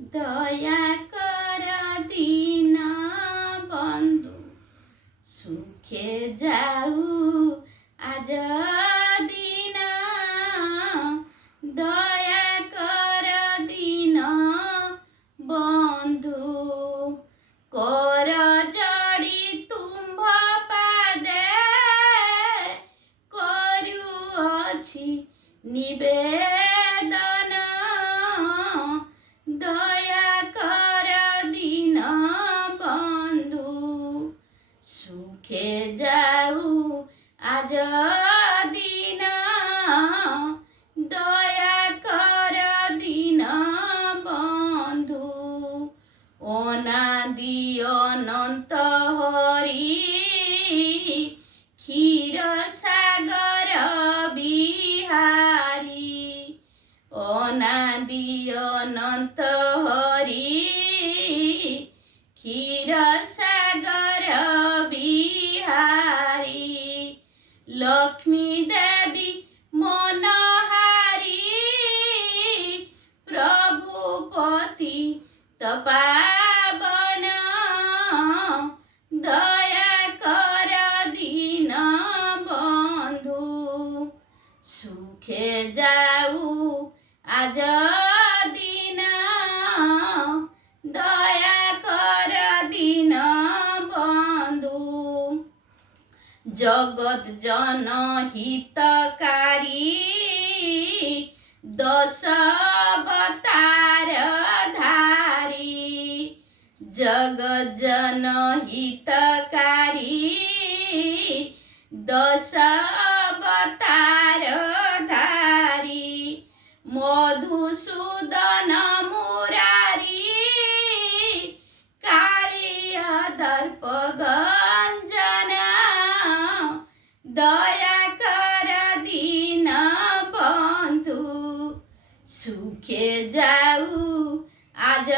দয়া কর দীন বন্ধু, সুখে যাও আজ দিন। দয়া কর দীন বন্ধু, কর জড়ি তুম্ভ পাদে করুଅছি নিবেদন। দয়া কর দীন বন্ধু, সুখে যাও আজ দিন। দয়া কর দীন বন্ধু, অনাদি অনন্ত হরি ক্ষীর সাগর বিহারী। অনাদি অনন্ত হরি ক্ষীর সাগর বিহারী। লক্ষ্মী দেবী মনোহারী, প্রভুপতি তপাবন। দয়া কর দীন বন্ধু, সুখে যাও আজ দিন। দয়া কর দীন বন্ধু, জগৎ জনহিতকারী দশ অবতার ধারী। জগৎ জনহিতকারী দশ অবতার ধারী। মধুসূদন মুরারি কালিয় দর্প গঞ্জন। দয়া কর দীন বন্ধু, সুখে যাও আজ